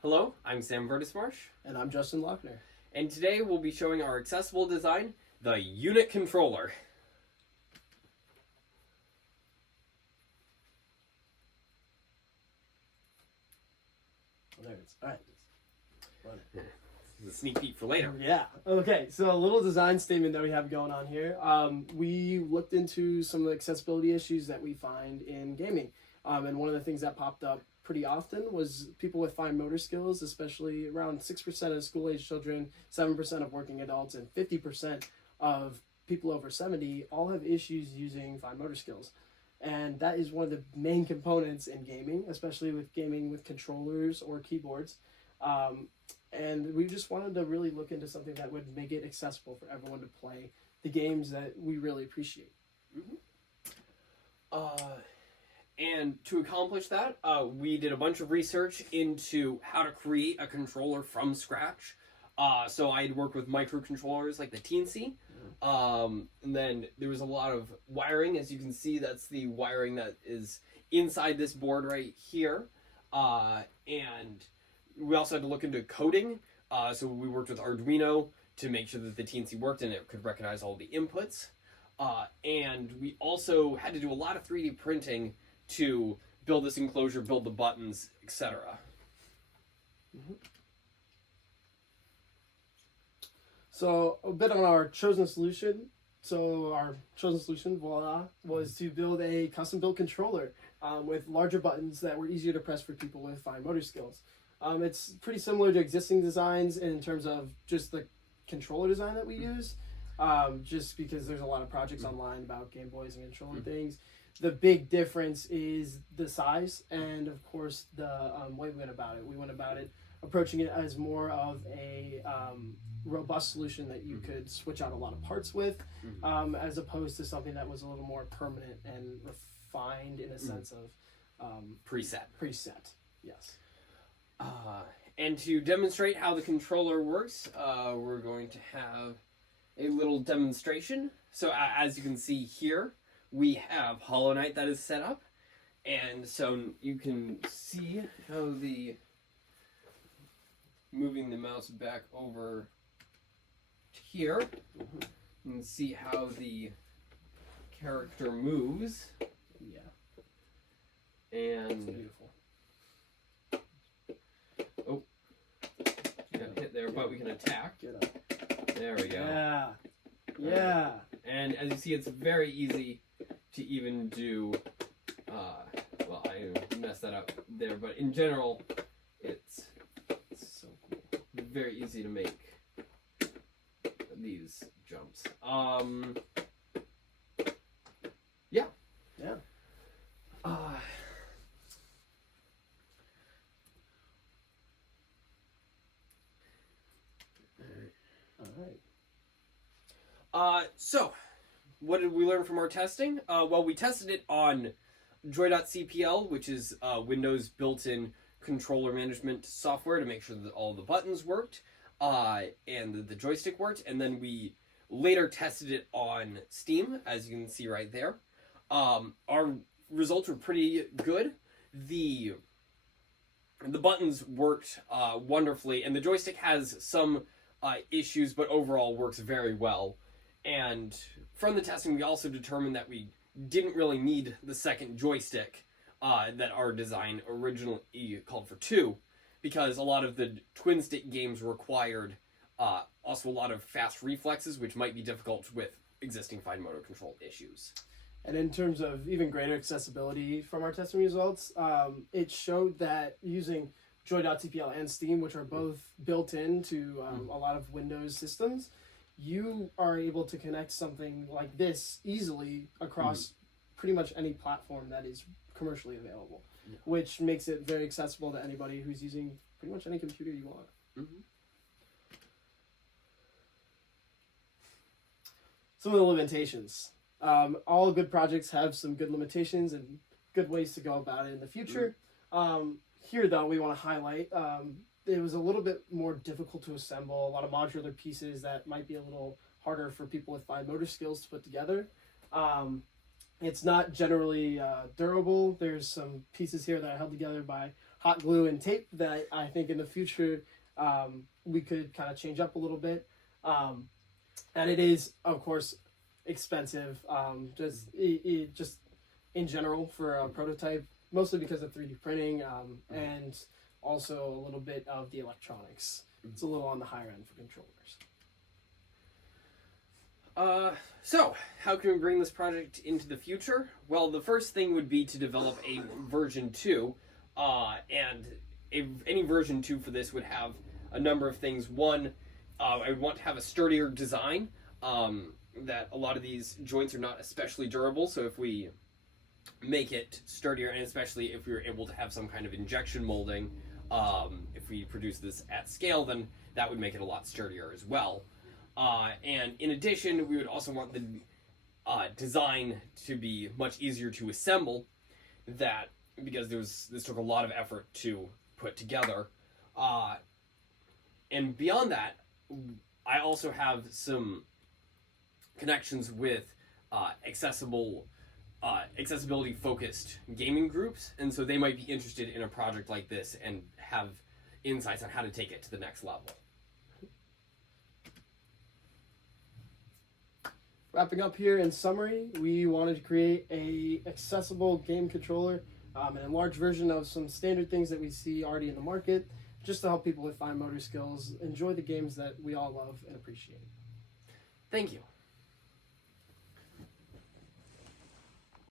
Hello, I'm Sam Vertismarsh, And I'm Justin Lochner. and today we'll be showing our accessible design, the Unit Controller. Oh, there it is. All right. This is a sneak peek for later. Yeah. Okay. So a little design statement that we have going on here. We looked into some of the accessibility issues that we find in gaming. And one of the things that popped up pretty often was people with fine motor skills, especially around 6% of school-age children, 7% of working adults, and 50% of people over 70 all have issues using fine motor skills. And that is one of the main components in gaming, especially with gaming with controllers or keyboards. And we just wanted to really look into something that would make it accessible for everyone to play the games that we really appreciate. And to accomplish that, we did a bunch of research into how to create a controller from scratch. So I had worked with microcontrollers like the Teensy. And then there was a lot of wiring. As you can see, that's the wiring that is inside this board right here. And we also had to look into coding. So we worked with Arduino to make sure that the Teensy worked and it could recognize all the inputs. And we also had to do a lot of 3D printing to build this enclosure, build the buttons, etc. So a bit on our chosen solution. So our chosen solution, voila, was to build a custom-built controller with larger buttons that were easier to press for people with fine motor skills. It's pretty similar to existing designs in terms of just the controller design that we use, just because there's a lot of projects online about Game Boys and controller things. The big difference is the size and, of course, the way we went about it. We went about it approaching it as more of a robust solution that you could switch out a lot of parts with, as opposed to something that was a little more permanent and refined in a sense of Preset, yes. And to demonstrate how the controller works, we're going to have a little demonstration. So as you can see here, we have Hollow Knight that is set up. And so you can see how moving the mouse back over to here, you can see how the character moves. Yeah. And Beautiful. Got hit there, but we can attack. Get up. There we go. Yeah. Yeah. And as you see, it's very easy to even do, well, I messed that up there, but in general, it's So cool. very easy to make these jumps. Yeah. Yeah. All right. So, what did we learn from our testing? Well, we tested it on Joy.cpl, which is Windows built-in controller management software to make sure that all the buttons worked and the joystick worked. And then we later tested it on Steam, as you can see right there. Our results were pretty good. The buttons worked wonderfully, and the joystick has some issues, but overall works very well. And from the testing, we also determined that we didn't really need the second joystick that our design originally called for 2, because a lot of the twin stick games required also a lot of fast reflexes, which might be difficult with existing fine motor control issues. And in terms of even greater accessibility from our testing results, it showed that using Joy.cpl and Steam, which are both built into a lot of Windows systems, you are able to connect something like this easily across pretty much any platform that is commercially available, which makes it very accessible to anybody who's using pretty much any computer you want. Some of the limitations. All good projects have some good limitations and good ways to go about it in the future. Here, though, we want to highlight it was a little bit more difficult to assemble, a lot of modular pieces that might be a little harder for people with fine motor skills to put together. It's not generally durable. There's some pieces here that are held together by hot glue and tape that I think in the future we could kind of change up a little bit. And it is, of course, expensive, just in general for a prototype, mostly because of 3D printing and also a little bit of the electronics. It's a little on the higher end for controllers. So, how can we bring this project into the future? Well, the first thing would be to develop a version 2, and any version 2 for this would have a number of things. One, I would want to have a sturdier design, that a lot of these joints are not especially durable, so if we make it sturdier, and especially if we were able to have some kind of injection molding, if we produce this at scale, then that would make it a lot sturdier as well. And in addition, we would also want the design to be much easier to assemble, because this took a lot of effort to put together. And beyond that, I also have some connections with accessibility focused gaming groups, and so they might be interested in a project like this and have insights on how to take it to the next level. Wrapping up here, in summary, we wanted to create a accessible game controller, an enlarged version of some standard things that we see already in the market, just to help people with fine motor skills enjoy the games that we all love and appreciate. Thank you.